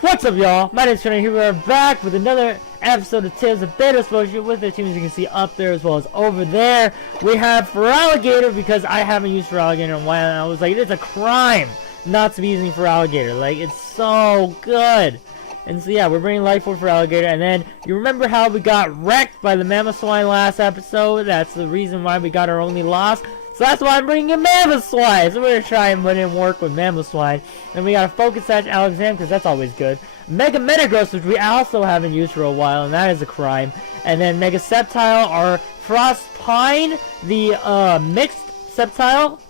What's up, y'all? My name's Tony. Here we are back with another episode of Tales of Batalspotia with the teams you can see up there as well as over there. We have Feraligatr because I haven't used Feraligatr in a while, and I was like, it's a crime not to be using Feraligatr. Like, it's so good. And so yeah, we're bringing Life Orb for Feraligatr, and then you remember how we got wrecked by the Mamoswine last episode? That's the reason why we got our only loss. So that's why I'm bringing in Mamoswine. So we're going to try and put in work with Mamoswine. And we got a Focus Sash Alexam, because that's always good. Mega Metagross, which we also haven't used for a while, and that is a crime. And then Mega Sceptile, our Frost Pine, the mixed Sceptile.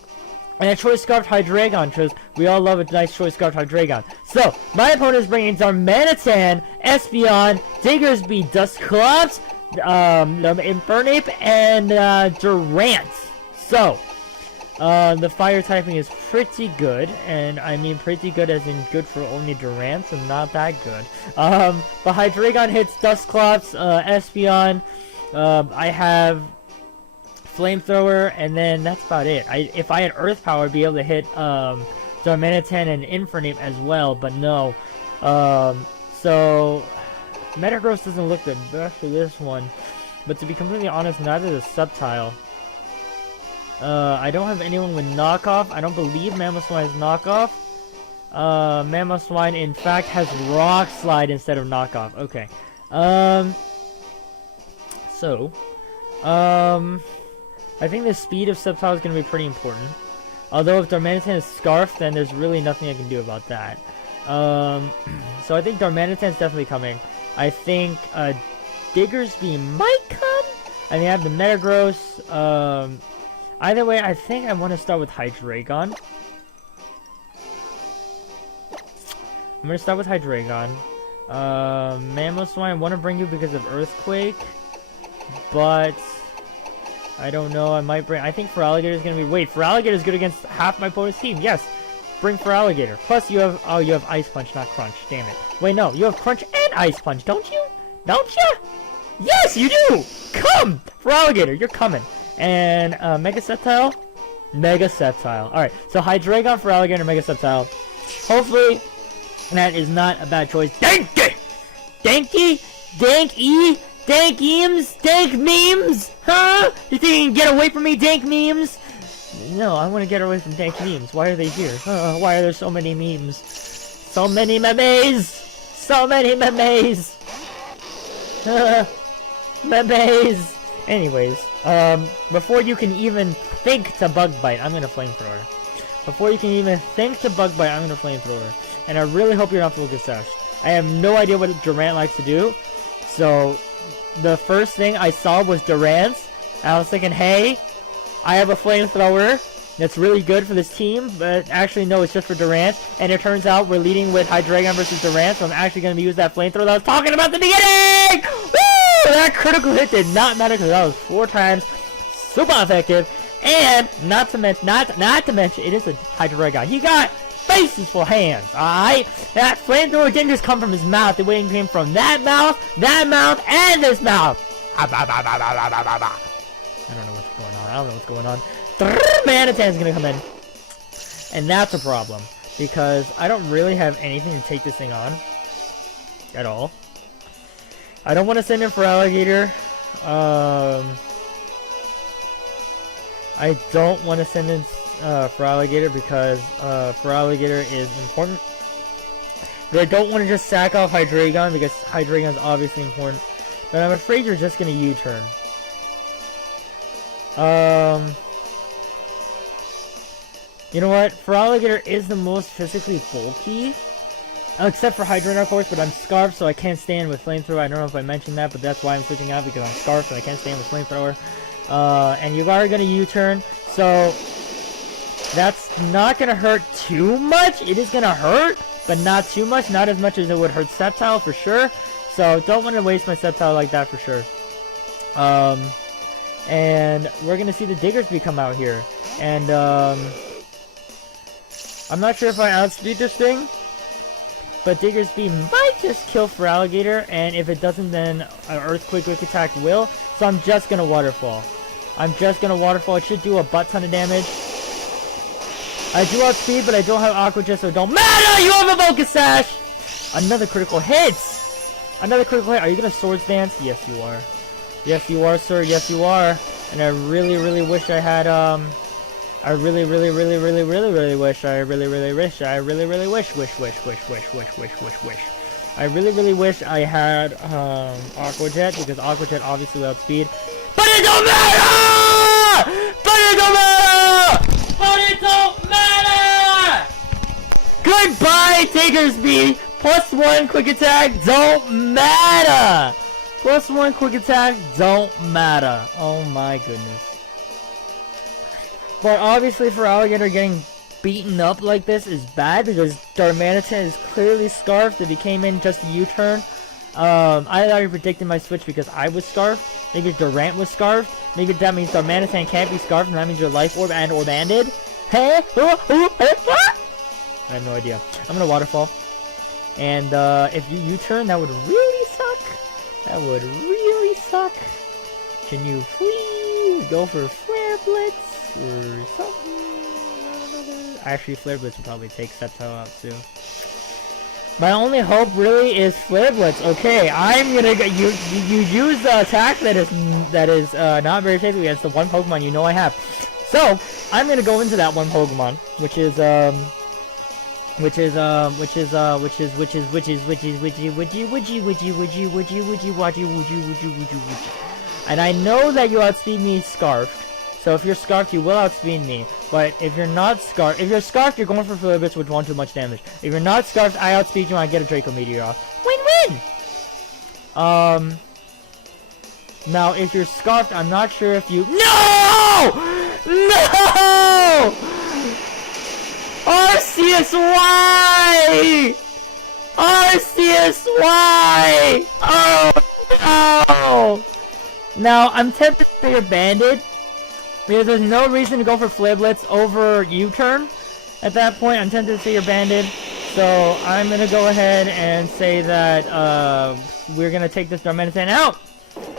And a Choice Scarfed Hydreigon, because we all love a nice Choice Scarfed Hydreigon. So, my opponent is bringing Darmanitan, Espeon, Diggersby, Dusclops, Infernape, and Durant. So, the fire typing is pretty good, and I mean pretty good as in good for only Durant, and not that good. But Hydreigon hits Dusclops, Espeon, I have Flamethrower, and then that's about it. If I had Earth Power, I'd be able to hit Darmanitan and Infernape as well, but no. So, Metagross doesn't look the best for this one, but to be completely honest, neither does Sceptile. I don't have anyone with knockoff. I don't believe Mamoswine is knockoff. Mamoswine, in fact, has Rock Slide instead of knockoff. Okay. I think the speed of Sceptile is going to be pretty important. Although if Darmanitan is Scarfed, then there's really nothing I can do about that. So I think Darmanitan is definitely coming. I think Diggersby might come. I mean, I have the Metagross. Either way, I think I want to start with Hydreigon. I'm going to start with Hydreigon. Mamoswine, I want to bring you because of Earthquake. But I don't know, I might bring... I think Feraligatr is going to be... Wait, Feraligatr is good against half my opponent's team. Yes, bring Feraligatr. Plus, you have... Oh, you have Ice Punch, not Crunch. Damn it. Wait, no, you have Crunch and Ice Punch, don't you? Don't you? Yes, you do! Come! Feraligatr, you're coming. And, Mega Sceptile? Mega Sceptile. Alright, so Hydreigon, Feraligatr, Mega Sceptile. Hopefully, that is not a bad choice. Danky! Danky? Dank-E? Dank Eames? Dank Memes? Huh? You think you can get away from me, Dank Memes? No, I want to get away from Dank Memes. Why are they here? Why are there so many memes? So many memes! So many memes! Memes! Anyways, before you can even think to Bug Bite, I'm gonna Flamethrower. Before you can even think to Bug Bite, I'm gonna Flamethrower. And I really hope you're not Focus Sash. I have no idea what Durant likes to do, so the first thing I saw was Durant, and I was thinking, hey, I have a Flamethrower that's really good for this team, but actually no, it's just for Durant, and it turns out we're leading with Hydreigon versus Durant, so I'm actually gonna use that Flamethrower that I was talking about at the beginning! Woo! That critical hit did not matter because that was 4 times, super effective, and not to mention, not to mention, it is a Hydreigon. He got faces for hands, alright? That Flamethrower didn't just come from his mouth, it came from that mouth, and this mouth. I don't know what's going on. I don't know what's going on. Darmanitan's gonna come in, and that's a problem because I don't really have anything to take this thing on at all. I don't want to send in Feraligatr. I don't want to send in Feraligatr because Feraligatr is important. But I don't want to just sack off Hydreigon because Hydreigon is obviously important. But I'm afraid you're just going to U-turn. You know what? Feraligatr is the most physically bulky. Except for Hydreigon, of course, but I'm Scarfed, so I can't stand with Flamethrower. I don't know if I mentioned that, but that's why I'm switching out, because I'm Scarfed, and I can't stand with Flamethrower. And you are going to U-turn, so that's not going to hurt too much. It is going to hurt, but not too much. Not as much as it would hurt Sceptile, for sure. So don't want to waste my Sceptile like that, for sure. And we're going to see the Diggersby come out here. And, I'm not sure if I outspeed this thing. But Diggersby might just kill Feraligatr, and if it doesn't, then an Earthquake Quick Attack will. So I'm just gonna Waterfall. It should do a butt ton of damage. I do outspeed, but I don't have Aqua Jet, so it don't matter! You have a Focus Sash! Another critical hit! Another critical hit. Are you gonna Swords Dance? Yes, you are. Yes, you are, sir. Yes, you are. And I really, really wish I had, I really, really, really, really, really, really wish. I really, really wish. I really, really wish. I really, really wish I had, Aqua Jet, because Aqua Jet obviously without speed. But it don't matter! But it don't matter! But it don't matter! Goodbye, Taker Speed! +1 quick attack, don't matter! +1 quick attack, don't matter. Oh my goodness. But obviously for Alligator, getting beaten up like this is bad because Darmanitan is clearly scarfed. If he came in just a U-turn, I already predicted my switch because I was scarfed. Maybe Durant was scarfed. Maybe that means Darmanitan can't be scarfed, and that means your life orb and or banded. Hey? I have no idea. I'm gonna waterfall. And if you U-turn, that would really suck. That would really suck. Can you please go for Flare Blitz or something? Actually, Flare Blitz would probably take Sceptile out too. My only hope really is Flare Blitz. Okay, I'm gonna go. You use the attack that is not very effective against the one Pokemon you know I have. So I'm gonna go into that one Pokemon, which is and I know that you outspeed me Scarfed. So if you're Scarfed, you will outspeed me. But if you're not Scarfed, if you're Scarfed, you're going for Flare Blitz, which won't do much damage. If you're not Scarfed, I outspeed you and I get a Draco Meteor off. Win-win! Now if you're Scarfed, I'm not sure if you... No! No! RCSY! RCSY! Oh no! Now, I'm tempted to say you're banded, because there's no reason to go for Flare Blitz over U-turn. At that point, I'm tempted to say you're banded, so I'm gonna go ahead and say that, we're gonna take this Darmanitan out!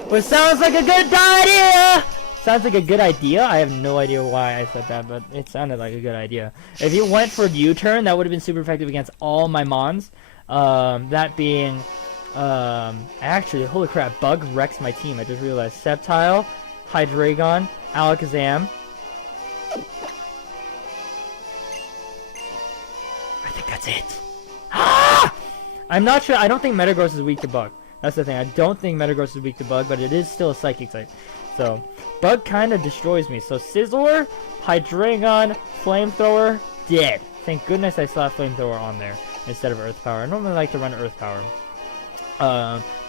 Which sounds like a good idea! Sounds like a good idea. I have no idea why I said that, but it sounded like a good idea. If you went for U-turn, that would have been super effective against all my Mons. That being, actually, holy crap, Bug wrecks my team. I just realized. Sceptile, Hydreigon, Alakazam. I think that's it. Ah! I'm not sure. I don't think Metagross is weak to Bug. That's the thing. I don't think Metagross is weak to Bug, but it is still a Psychic type. So, Bug kind of destroys me. So, Scizor, Hydreigon, Flamethrower, dead. Thank goodness I still have Flamethrower on there instead of Earth Power. I normally like to run Earth Power.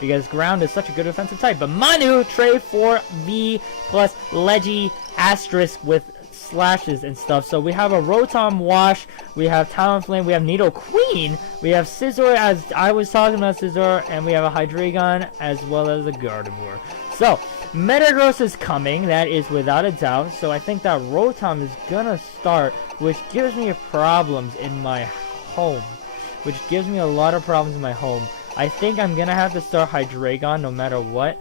Because Ground is such a good offensive type. But Manu, Trade 4V plus Leggy Asterisk with slashes and stuff. So we have a Rotom Wash, we have Talonflame, we have Nidoqueen, we have Scizor, as I was talking about Scizor, and we have a Hydreigon as well as a Gardevoir. So, Metagross is coming, that is without a doubt. So I think that Rotom is gonna start, which gives me problems in my home. Which gives me a lot of problems in my home. I think I'm gonna have to start Hydreigon no matter what.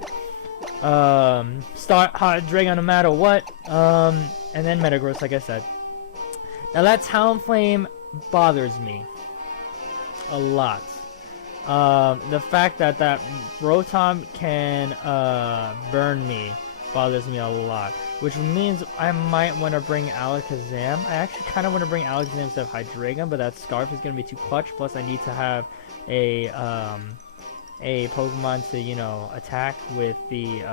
Start Hydreigon no matter what. And then Metagross, like I said. Now that Talonflame bothers me a lot. The fact that that Rotom can burn me bothers me a lot. Which means I might want to bring Alakazam. I actually kind of want to bring Alakazam instead of Hydreigon, but that Scarf is going to be too clutch. Plus I need to have a Pokemon to, you know, attack with the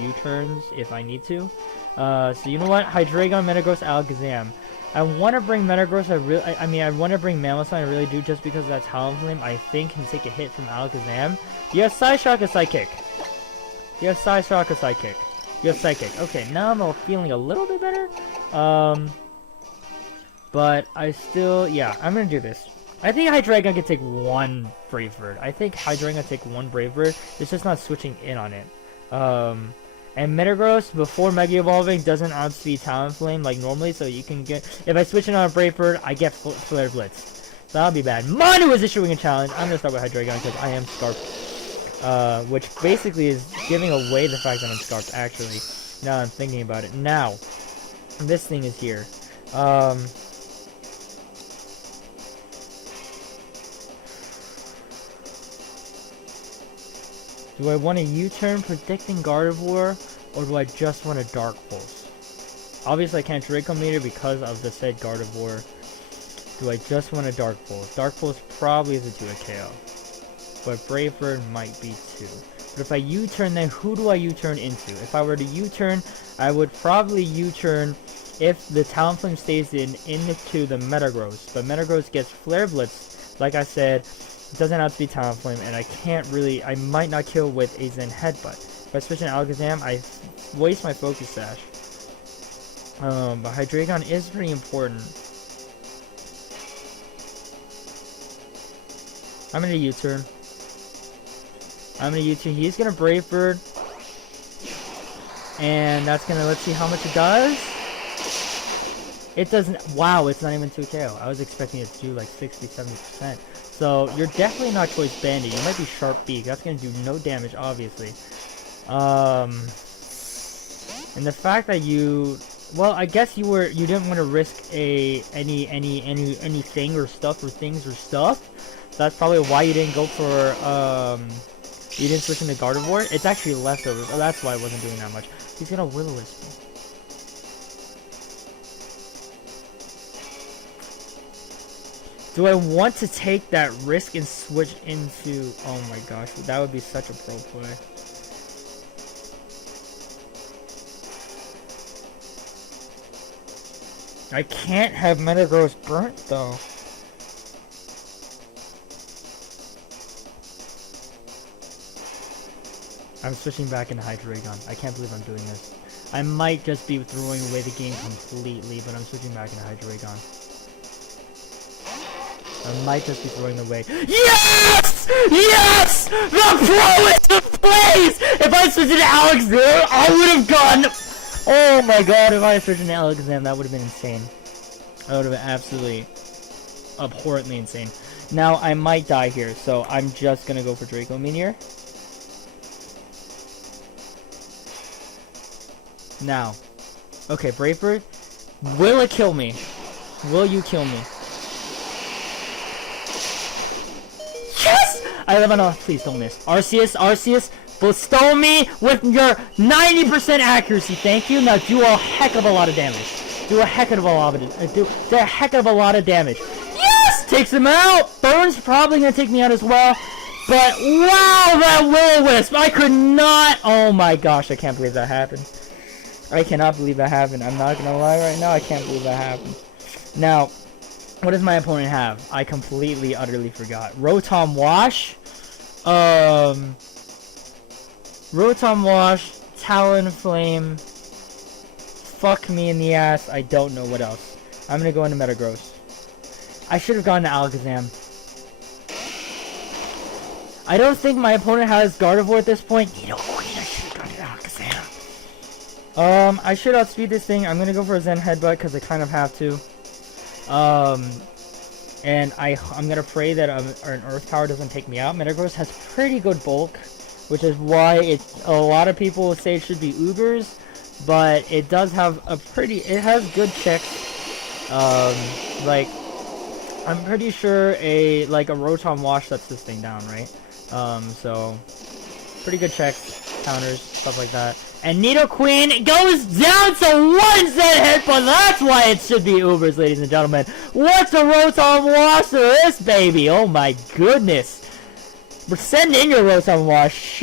U-turns if I need to. So you know what? Hydreigon, Metagross, Alakazam. I want to bring Metagross. I mean, I want to bring Mamoswine. I really do, just because that Talonflame I think can take a hit from Alakazam. You have Psyshock or Psychic. You have Psyshock or Psychic. You have Psychic. Okay, now I'm feeling a little bit better. But I still, yeah, I'm gonna do this. I think Hydreigon can take one Brave Bird. I think Hydreigon can take one Brave Bird. It's just not switching in on it. And Metagross, before Mega Evolving, doesn't outspeed Talonflame like normally, so you can get... If I switch in on a Brave Bird, I get Flare Blitz. So that'll be bad. Manu is issuing a challenge. I'm gonna start with Hydreigon because I am Scarfed. Which basically is giving away the fact that I'm Scarfed, actually. Now I'm thinking about it. Now, this thing is here. Do I want a U-turn predicting Gardevoir, or do I just want a Dark Pulse? Obviously I can't Draco Meter because of the said Gardevoir. Do I just want a Dark Pulse? Dark Pulse probably is a 2 KO. But Brave Bird might be 2. But if I U-turn, then who do I U-turn into? If I were to U-turn, I would probably U-turn if the Talonflame stays into the Metagross. But Metagross gets Flare Blitz. Like I said, it doesn't have to be Talonflame, and I can't really, I might not kill with a Zen Headbutt. If I switch in Alakazam, I waste my Focus Sash. But Hydreigon is pretty important. I'm gonna U-turn. He's gonna Brave Bird. And that's gonna, let's see how much it does. It doesn't, wow, it's not even 2 KO. I was expecting it to do like 60-70%. So you're definitely not Choice Bandit. You might be Sharp Beak. That's gonna do no damage, obviously. And the fact that you, well, I guess you didn't want to risk anything or stuff or things or stuff. So that's probably why you didn't go for you didn't switch into Gardevoir. It's actually leftovers. Oh, that's why I wasn't doing that much. He's gonna Will-O-Wisp me. Do I want to take that risk and switch into... Oh my gosh, that would be such a pro play. I can't have Metagross burnt though. I'm switching back into Hydreigon. I can't believe I'm doing this. I might just be throwing away the game completely, but I'm switching back into Hydreigon. I might just be throwing away. Yes! Yes! The pro is the place! If I switched into Alakazam, I would have gone... Oh my god, if I had switched into Alakazam, that would have been insane. That would have been absolutely abhorrently insane. Now, I might die here, so I'm just gonna go for Draco Meteor. Now, okay, Brave Bird, will it kill me? Will you kill me? Yes! I live on a, please don't miss. Arceus, bestow me with your 90% accuracy, thank you. Now do a heck of a lot of damage. Do a heck of a lot of damage. Yes! Takes him out! Burns probably gonna take me out as well. But wow, that Will-O-Wisp! I could not, oh my gosh, I can't believe that happened. I cannot believe that happened. I'm not gonna lie right now, I can't believe that happened. Now, what does my opponent have? I completely, utterly forgot. Rotom Wash. Rotom Wash. Talonflame. Fuck me in the ass. I don't know what else. I'm gonna go into Metagross. I should have gone to Alakazam. I don't think my opponent has Gardevoir at this point. I should have gone to Alakazam. I should outspeed this thing. I'm gonna go for a Zen Headbutt because I kind of have to. And I'm gonna pray that an Earth Power doesn't take me out. Metagross has pretty good bulk, which is why a lot of people say it should be Ubers, but it does have it has good checks. Like, I'm pretty sure a Rotom Wash shuts this thing down, right? So pretty good checks, counters, stuff like that. And Nidoqueen goes down to 1 Zen Headbutt. That's why it should be Ubers, ladies and gentlemen. What's a Rotom Wash to this baby? Oh my goodness. Send in your Rotom Wash.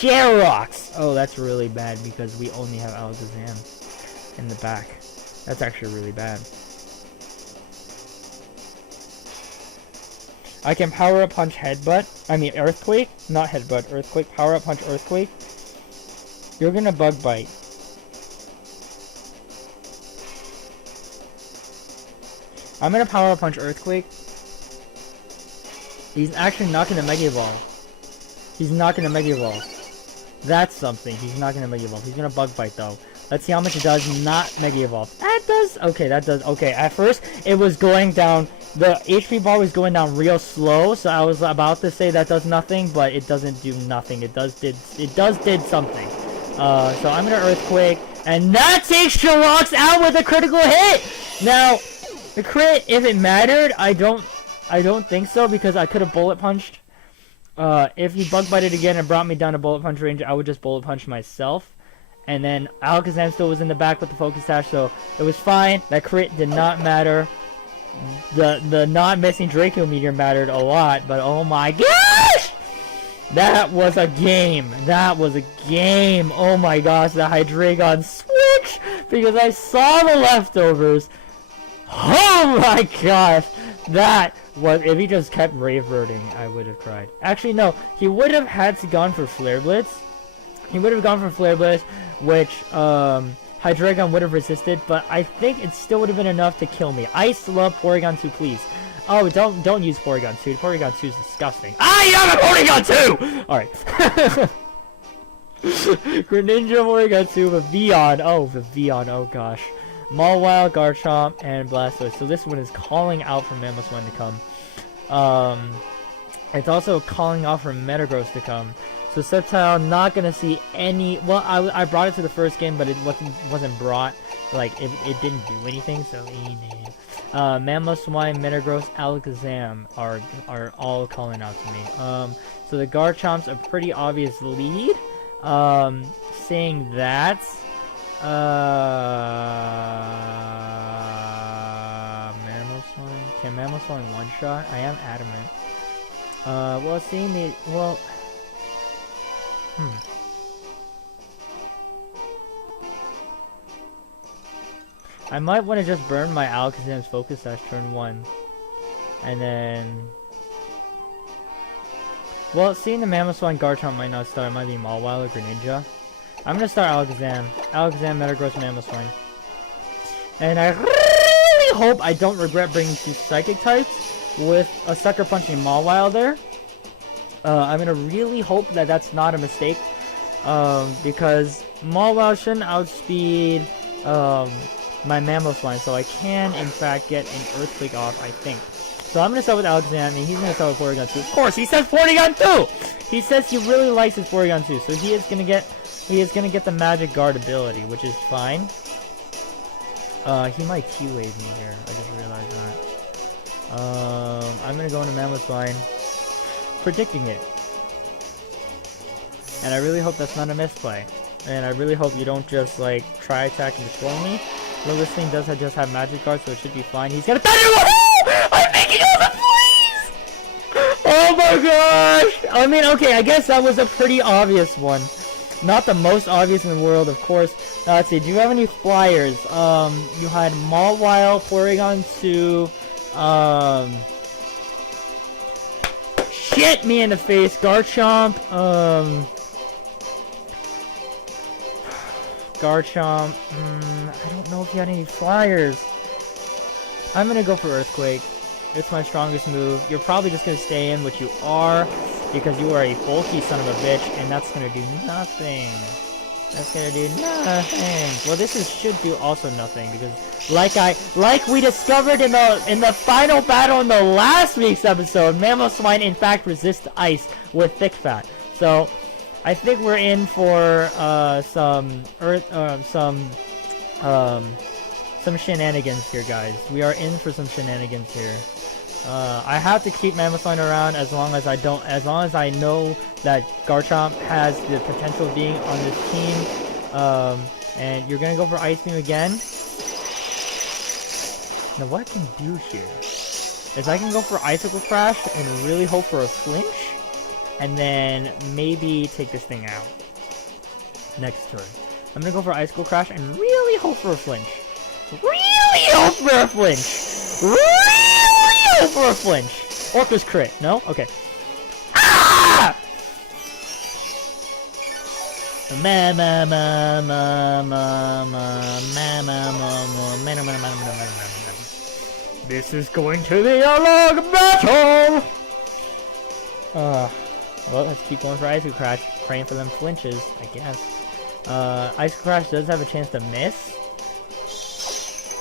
Sherox. Oh, that's really bad because we only have Alakazam in the back. That's actually really bad. I can Power Up Punch Headbutt. I mean Earthquake, not Headbutt. Earthquake. Power Up Punch Earthquake. You're gonna Bug Bite. I'm gonna Power Up Punch Earthquake. He's actually not gonna Mega Evolve. He's not gonna Mega Evolve. That's something. He's not gonna Mega Evolve. He's gonna Bug Bite though. Let's see how much it does not Mega Evolve. That does. Okay, that does. Okay, at first it was going down. The HP bar was going down real slow, so I was about to say that does nothing, but it doesn't do nothing. It did something. So I'm gonna Earthquake, and that takes Sherox out with a critical hit. Now, the crit, if it mattered, I don't think so because I could have Bullet Punched. If he bug bited again and brought me down to bullet punch range, I would just bullet punch myself. And then Alakazam still was in the back with the focus sash, so it was fine. That crit did not matter. The not missing Draco Meteor mattered a lot, but oh my gosh! That was a game. That was a game. Oh my gosh, the Hydreigon switch! Because I saw the leftovers. Oh my gosh! That was, if he just kept reverting, I would have cried. Actually, no, he would have had to gone for Flare Blitz. He would have gone for Flare Blitz, which Hydreigon would have resisted, but I think it still would have been enough to kill me. Ice love Porygon 2, please. Oh, don't use Porygon 2. Porygon 2 is disgusting. I am a Porygon 2! Alright. Greninja Porygon 2 with Vion. Oh, the Vion. Oh, gosh. Mawile, Garchomp, and Blastoise. So this one is calling out for Mamoswine to come. It's also calling out for Metagross to come. So Sceptile, not gonna see any. Well, I brought it to the first game, but it wasn't brought. Like it didn't do anything. So Mamoswine, Metagross, Alakazam are all calling out to me. So the Garchomp's a pretty obvious lead. Saying that. Mamoswine. Can Mamoswine one shot? I am adamant. Well, seeing the I might want to just burn my Alakazam's Focus Sash turn 1. And then... Well, seeing the Mamoswine Garchomp might not start, it might be Mawile or Greninja. I'm gonna start Alakazam. Alakazam, Metagross, Mamoswine. And I really hope I don't regret bringing 2 Psychic types with a Sucker Punching Mawile there. I'm gonna really hope that that's not a mistake. Because Mawile shouldn't outspeed my Mamoswine, so I can in fact get an Earthquake off, I think. So I'm gonna start with Alakazam, and he's gonna start with Porygon 2. Of course, he says Porygon 2! He says he really likes his Porygon 2, so he is gonna get the Magic Guard ability, which is fine. He might Q-Wave me here, I just realized that. I'm gonna go into Mamoswine, predicting it. And I really hope that's not a misplay. And I really hope you don't just, like, try attack and destroy me. Well, this thing does just have Magic Guard, so it should be fine. He's gonna Thunder! I'm making all the plays! Oh my gosh! I mean, okay, I guess that was a pretty obvious one. Not the most obvious in the world, of course. Let's see, do you have any flyers? You had Mawile, Porygon 2, shit me in the face, Garchomp, Garchomp, I don't know if you had any flyers. I'm gonna go for Earthquake. It's my strongest move. You're probably just gonna stay in, which you are, because you are a bulky son of a bitch, and that's gonna do nothing. That's gonna do nothing. Well, should do also nothing, because like we discovered in the final battle in the last week's episode, Mamoswine in fact resists ice with Thick Fat. So I think we're in for some shenanigans here, guys. We are in for some shenanigans here. I have to keep Mamoswine around as long as I know that Garchomp has the potential of being on this team. And you're gonna go for Ice Beam again. Now what I can do here is I can go for Icicle Crash and really hope for a flinch, and then maybe take this thing out next turn. I'm gonna go for Icicle Crash and really hope for a flinch. Really hope for a flinch! Really hope for a flinch! Orca's crit, no? Okay. Ah! This is going to be a long battle! Well, let's keep going for Icicle Crash, praying for them flinches, I guess. Icicle Crash does have a chance to miss.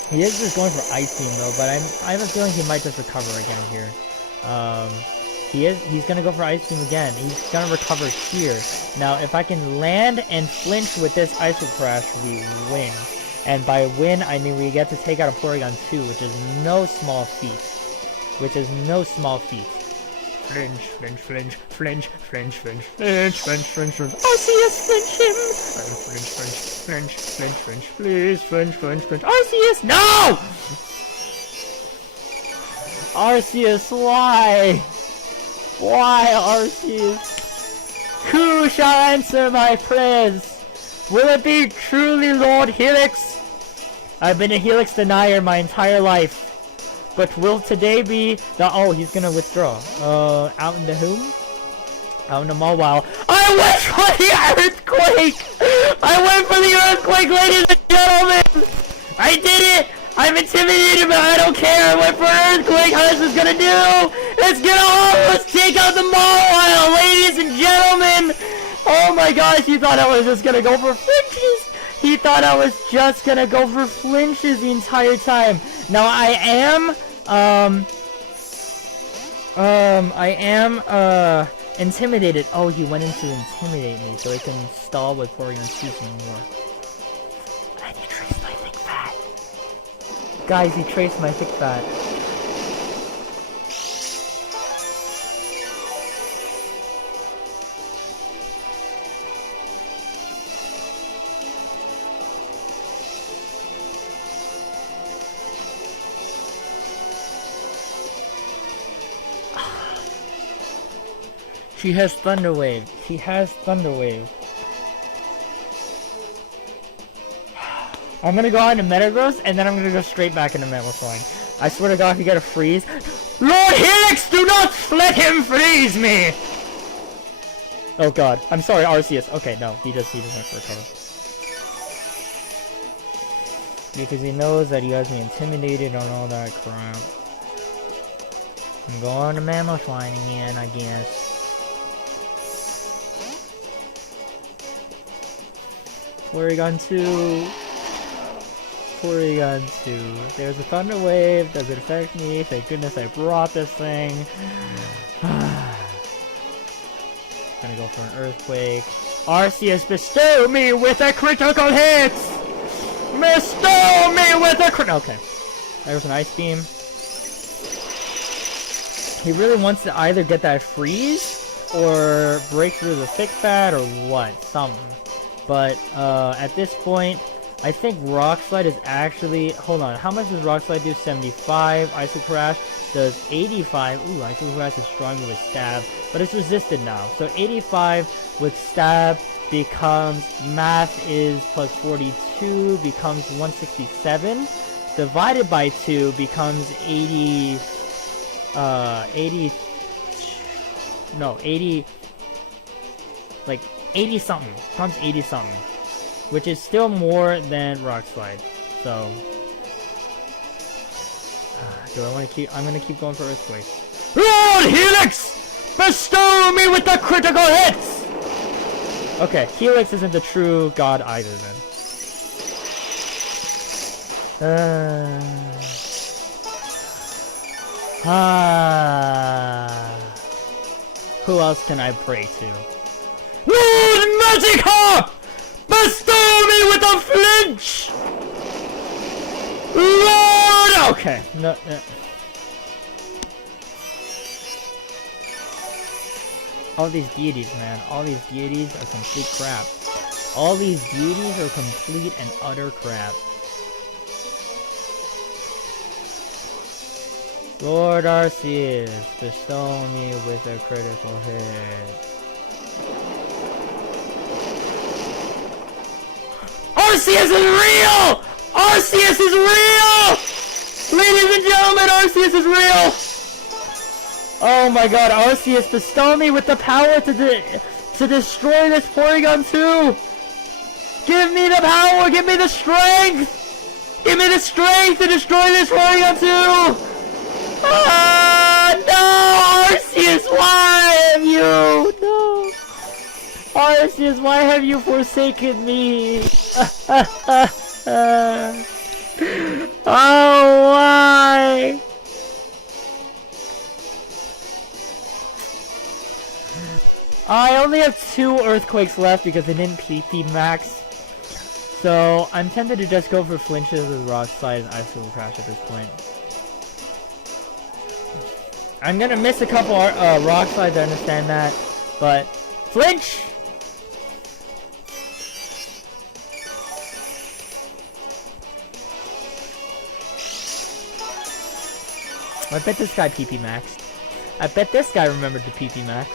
He is just going for Ice Beam though, but I have a feeling he might just recover again here. He's gonna go for Ice Beam again. He's gonna recover here. Now, if I can land and flinch with this Icicle Crash, we win. And by win, I mean we get to take out a Porygon 2, which is no small feat. Flinch, flinch, flinch, flinch, flinch, flinch, flinch, flinch, flinch, flinch. Arceus, flinch him! Flinch, flinch, flinch, flinch, flinch, please, flinch, flinch, flinch. Arceus, no! Arceus, why? Why, Arceus? Who shall answer my prayers? Will it be truly Lord Helix? I've been a Helix denier my entire life. But will today be the— oh, he's gonna withdraw. Out in the whom? Out in the Mawile. I went for the earthquake! I went for the earthquake, ladies and gentlemen! I did it! I'm intimidated, but I don't care. I went for an earthquake. How is this gonna do? It's gonna almost take out the Mawile, ladies and gentlemen! Oh my gosh, he thought I was just gonna go for flinches! He thought I was just gonna go for flinches the entire time. Now I am, intimidated. Oh, he went in to intimidate me so he can stall with Porygon 2 some more. And he traced my thick fat. Guys, he traced my thick fat. She has Thunder Wave. She has Thunder Wave. I'm gonna go on to Metagross, and then I'm gonna go straight back into Metal Flying. I swear to God, if you get a freeze— Lord Helix, do not let him freeze me! Oh God, I'm sorry, Arceus. Okay, no, he just went for a cover. Because he knows that he has me intimidated on all that crap. I'm going to Mammal Flying again, I guess. Porygon 2. Porygon 2. There's a Thunder Wave. Does it affect me? Thank goodness I brought this thing. Gonna go for an Earthquake. Arceus, bestow me with a critical hit! Bestow me with a crit— okay. There's an Ice Beam. He really wants to either get that freeze or break through the thick fat or what? Something. But at this point, I think Rock Slide is actually— hold on, how much does Rock Slide do? 75. Ice Crash does 85. Ooh, Ice Crash is stronger with Stab, but it's resisted now. So 85 with Stab becomes— math is plus 42 becomes 167. Divided by 2 becomes 80. 80. No, 80. Like 80 something. Becomes 80 something. Which is still more than Rock Slide. So do I want to keep— I'm gonna keep going for Earthquake. Lord Helix! Bestow me with the critical hits! Okay, Helix isn't the true god either then. Who else can I pray to? Lord Magikarp! Bestow me with a flinch! Lord! Okay, no. All these deities, man. All these deities are complete crap. All these deities are complete and utter crap. Lord Arceus, bestow me with a critical hit. Arceus is real! Arceus is real! Ladies and gentlemen, Arceus is real! Oh my god, Arceus, bestow me with the power to destroy this Porygon 2! Give me the power! Give me the strength! Give me the strength to destroy this Porygon 2! Ah, no! Arceus, why have you? No! Arceus, why have you forsaken me? Oh, why? I only have 2 Earthquakes left because I didn't PP max. So, I'm tempted to just go for flinches with Rock Slide and Ice Crash at this point. I'm gonna miss a couple rock slides, I understand that, but flinch! I bet this guy PP maxed. I bet this guy remembered to PP max,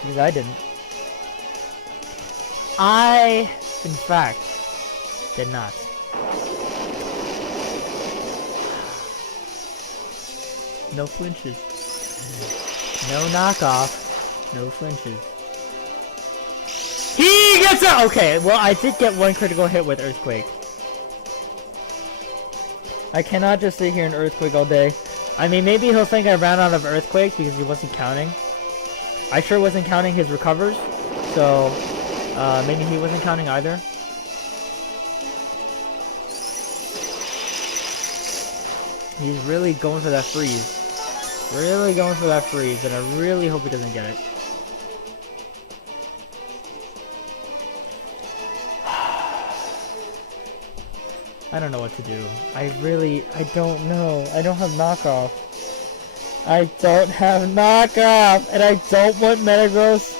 because I didn't. I, in fact, did not. No flinches. No knockoff. No flinches. He gets it! Okay, well, I did get one critical hit with Earthquake. I cannot just sit here and Earthquake all day. I mean, maybe he'll think I ran out of Earthquakes because he wasn't counting. I sure wasn't counting his recovers, so maybe he wasn't counting either. He's really going for that freeze. Really going for that freeze, and I really hope he doesn't get it. I don't know what to do. I don't know. I don't have knockoff. I don't have knockoff, and I don't want Metagross.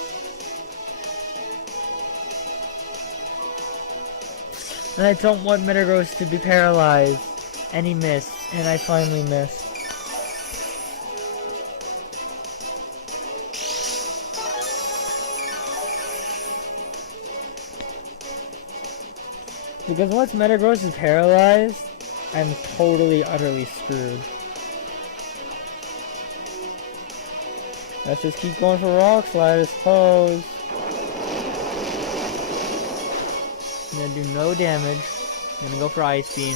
And I don't want Metagross to be paralyzed. And he missed, and I finally missed. Because once Metagross is paralyzed, I'm totally, utterly screwed. Let's just keep going for Rock Slide, I suppose. I'm gonna do no damage. I'm gonna go for Ice Beam.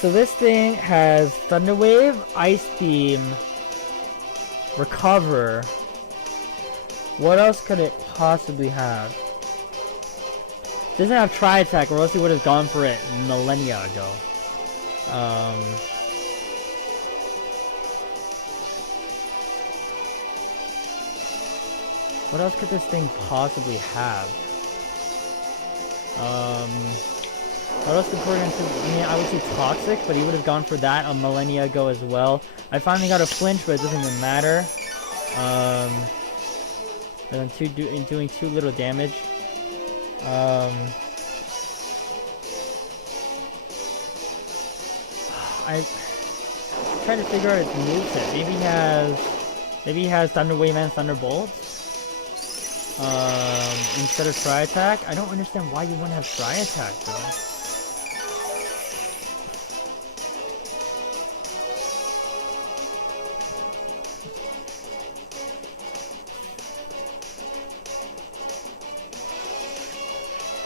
So this thing has Thunder Wave, Ice Beam, Recover. What else could it possibly have? It doesn't have Tri Attack, or else he would have gone for it millennia ago. What else could this thing possibly have? What else could Porygon do? I mean, I would say Toxic, but he would have gone for that a millennia ago as well. I finally got a flinch, but it doesn't even matter. And I'm doing too little damage. I'm trying to figure out his moveset. Maybe he has Thunder Wave and Thunderbolt. Instead of Tri Attack. I don't understand why you wouldn't have Tri Attack though.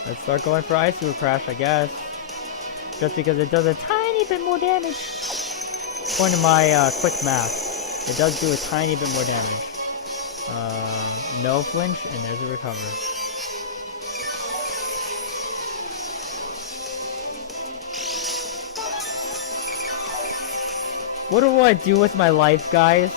Let's start going for Ice Super Crash, I guess. Just because it does a tiny bit more damage. According to my quick math, it does do a tiny bit more damage. No flinch, and there's a recover. What do I do with my life, guys?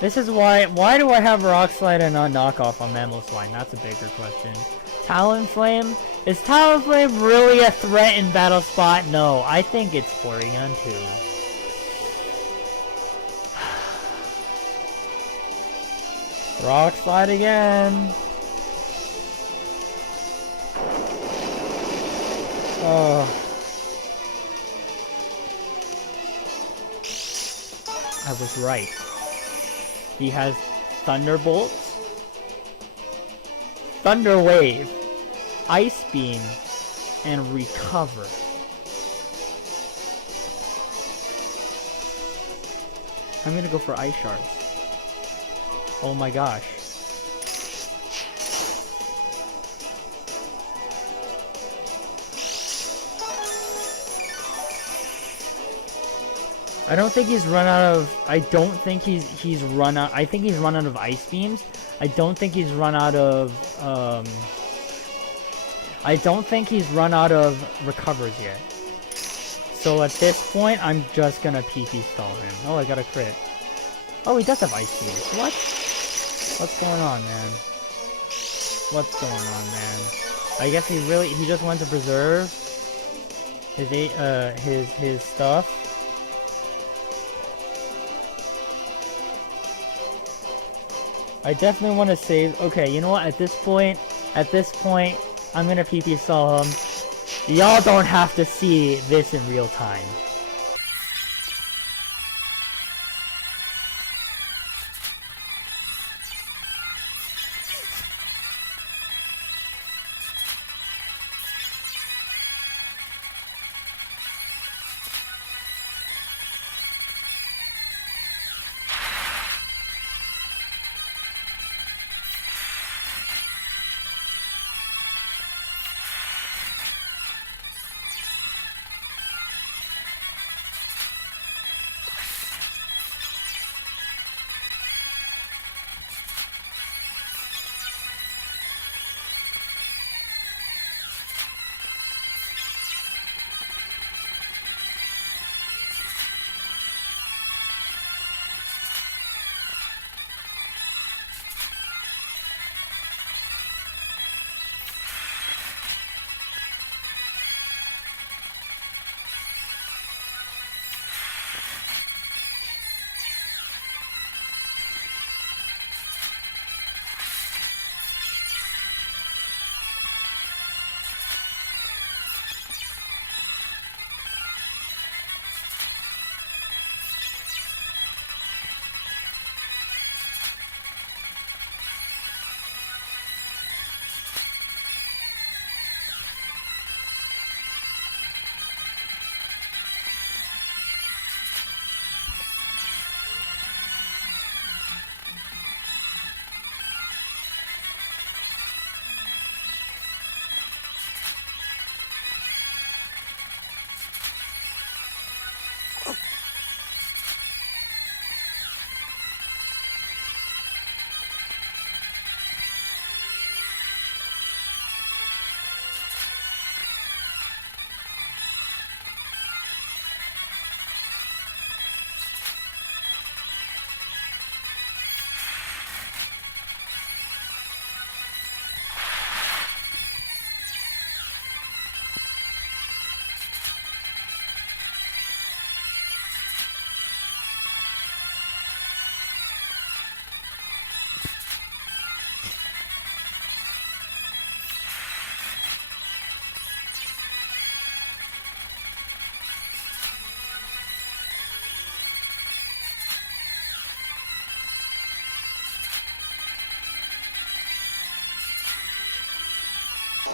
This is why do I have Rock Slide and not Knockoff on Mamoswine? That's a bigger question. Talonflame? Is Talonflame really a threat in Battle Spot? No, I think it's Porygon too. Rock Slide again. Oh. I was right. He has Thunderbolts, Thunder Wave, Ice Beam, and Recover. I'm gonna go for Ice Shards. Oh my gosh. I don't think he's run out of... I don't think he's run out... I think he's run out of Ice Beams. I don't think he's run out of... I don't think he's run out of Recovers yet. So at this point, I'm just gonna PP stall him. Oh, I got a crit. Oh, he does have Ice Beams. What? What's going on, man? What's going on, man? I guess he just went to Preserve. his stuff. I definitely want to save. Okay, you know what? At this point, I'm gonna PP stall him. Y'all don't have to see this in real time.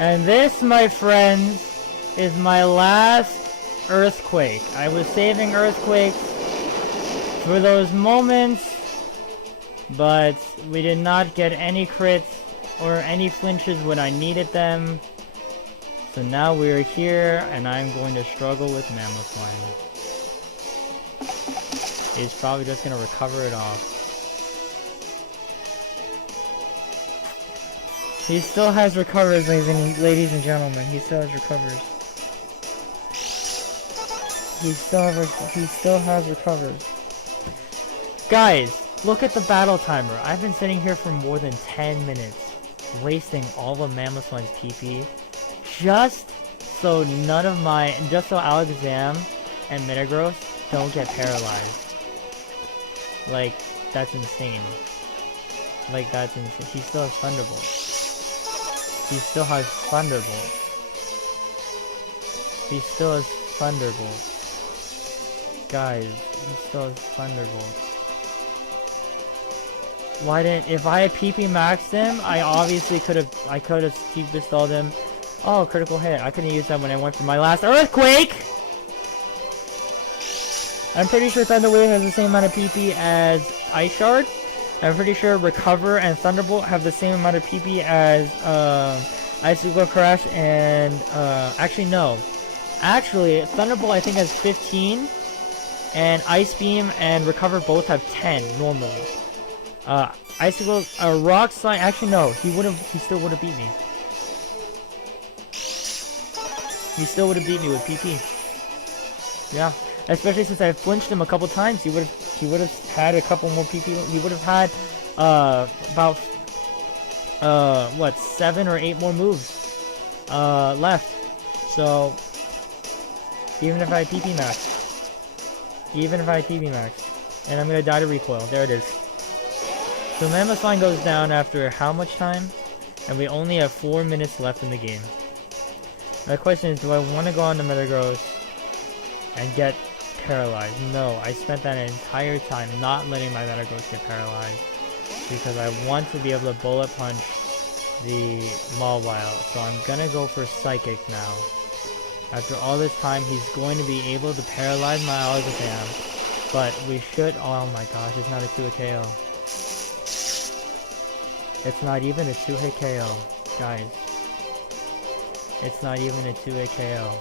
And this, my friends, is my last earthquake. I was saving earthquakes for those moments, but we did not get any crits or any flinches when I needed them. So now we're here, and I'm going to struggle with Mammothline. He's probably just going to recover it off. He still has recovers, ladies and gentlemen. He still has recovers. He still has recovers. Guys, look at the battle timer. I've been sitting here for more than 10 minutes, wasting all of Mammothline's PP, just so Alakazam and Metagross don't get paralyzed. Like, that's insane. Like, that's insane. He still has Thunderbolt. He still has Thunderbolt. He still has Thunderbolt. Guys, he still has Thunderbolt. Why didn't... If I had PP maxed him, I obviously could have PP stalled him. Oh, critical hit. I couldn't use that when I went for my last Earthquake! I'm pretty sure Thunder Wave has the same amount of PP as Ice Shard. I'm pretty sure Recover and Thunderbolt have the same amount of PP as Icicle Crash and actually no. Actually, Thunderbolt I think has 15 and Ice Beam and Recover both have 10 normally. Icicle Rock Slide, actually no, he still would have beat me. He still would have beat me with PP. Yeah. Especially since I flinched him a couple times, he would have had a couple more PP. He would have had about what, 7 or 8 more moves left. So Even if I TP max. Even if I TP max. And I'm gonna die to recoil. There it is. So Mammoth Line goes down after how much time? And we only have 4 minutes left in the game. My question is, do I want to go on to Metagross and get paralyzed? No, I spent that entire time not letting my Metagross get paralyzed. Because I want to be able to bullet punch the Mawile. So I'm gonna go for Psychic now. After all this time, he's going to be able to paralyze my Alakazam. But we should... Oh my gosh, it's not a 2-hit KO. It's not even a 2-hit KO. Guys. It's not even a 2-hit KO.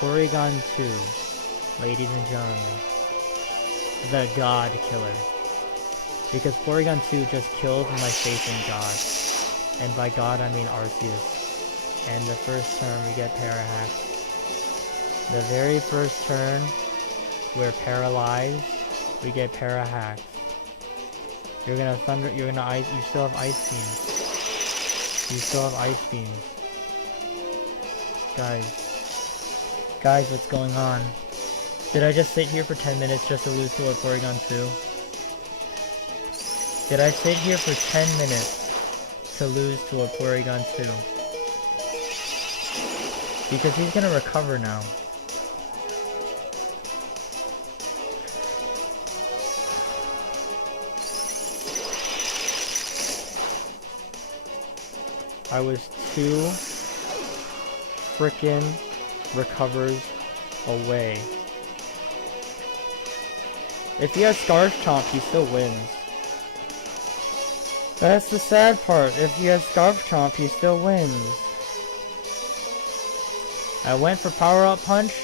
Porygon 2. Ladies and gentlemen. The God Killer. Because Porygon 2 just killed my faith in God. And by God, I mean Arceus. And the first turn, we get Parahack. The very first turn, we're paralyzed. We get Parahack. You're gonna thunder. You're gonna ice. You still have Ice Beams. You still have Ice Beams. Guys, what's going on? Did I just sit here for 10 minutes just to lose to a Porygon 2? Did I sit here for 10 minutes to lose to a Porygon 2? Because he's gonna recover now. I was 2 frickin' recovers away. If he has Scarf Chomp, he still wins. That's the sad part. If he has Scarf Chomp, he still wins. I went for Power Up Punch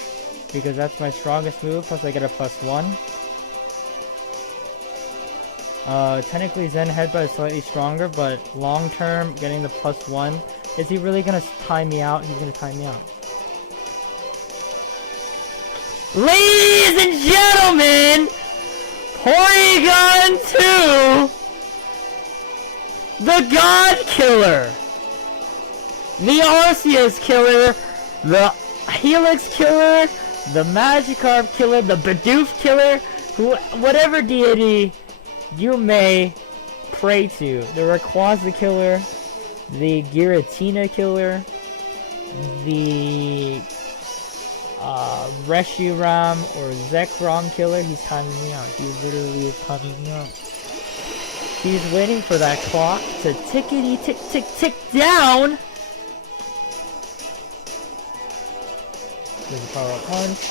because that's my strongest move, plus I get a +1. Technically Zen Headbutt is slightly stronger, but long term, getting the +1. Is he really gonna time me out? He's gonna time me out. Ladies and gentlemen, Porygon 2, the God Killer, the Arceus Killer, the Helix Killer, the Magikarp Killer, the Bidoof Killer, whatever deity you may pray to. The Rayquaza Killer, the Giratina Killer, the Reshiram or Zekrom Killer. He's timing me out. He literally is timing me out. He's waiting for that clock to tickety tick tick tick down. There's a Power Up Punch.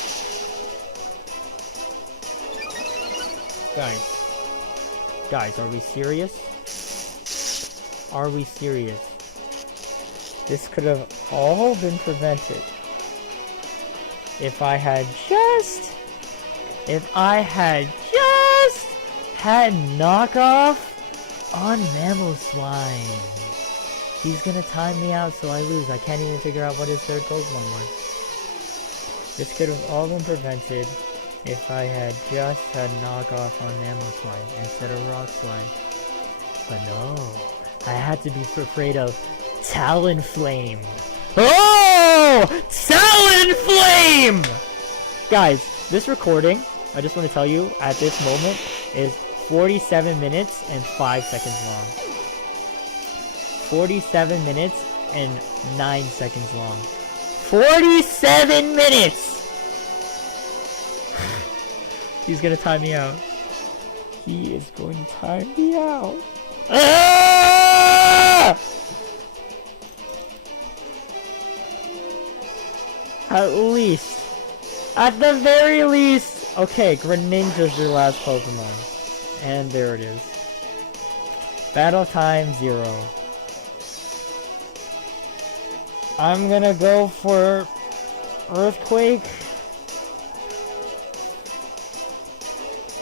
Guys, are we serious? Are we serious? This could have all been prevented if I had just had knockoff on Mamoswine. He's gonna time me out so I lose. I can't even figure out what his third Pokemon was. This could have all been prevented if I had just had knockoff on Mamoswine instead of Rockslide. But no, I had to be afraid of Talonflame. Oh! Talonflame! Guys, this recording, I just want to tell you, at this moment, is 47 minutes and 5 seconds long. 47 minutes and 9 seconds long. 47 minutes! He's gonna time me out. He is going to time me out. Ah! At the very least. Okay, Greninja's your last Pokemon. And there it is. Battle time 0. I'm gonna go for Earthquake.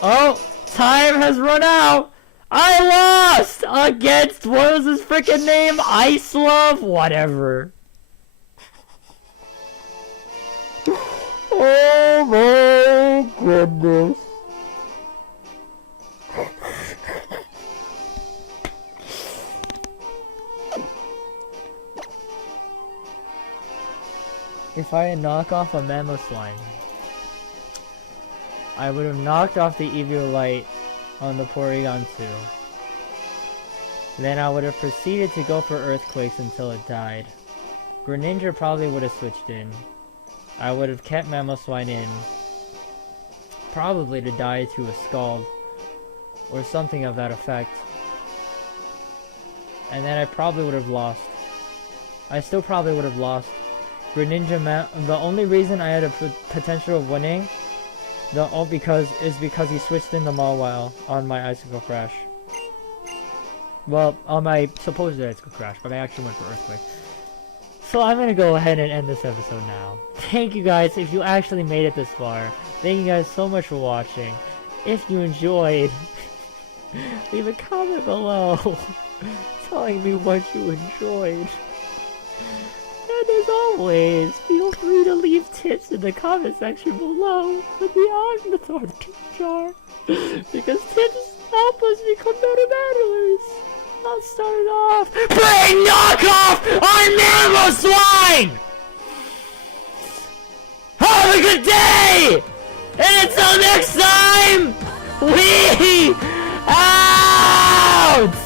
Oh, time has run out. I lost against, what was his freaking name? Ice Love? Whatever. Oh my goodness. if I had knocked off a Mamoswine, I would have knocked off the Eviolite on the Porygon 2. Then I would have proceeded to go for Earthquakes until it died. Greninja probably would have switched in. I would have kept Mamoswine in, probably to die to a Scald, or something of that effect. And then I probably would have lost. I still probably would have lost. Greninja, the only reason I had a potential of winning, because he switched in the Mawile on my Icicle Crash. Well, on my supposed Icicle Crash, but I actually went for Earthquake. So I'm gonna go ahead and end this episode now. Thank you guys if you actually made it this far. Thank you guys so much for watching. If you enjoyed, leave a comment below telling me what you enjoyed. And as always, feel free to leave tips in the comment section below with the Ognathor tip jar. Because tips help us become better battlers. I'll start off. Bring knockoff on Mamoswine! Have a good day! And until next time, we out!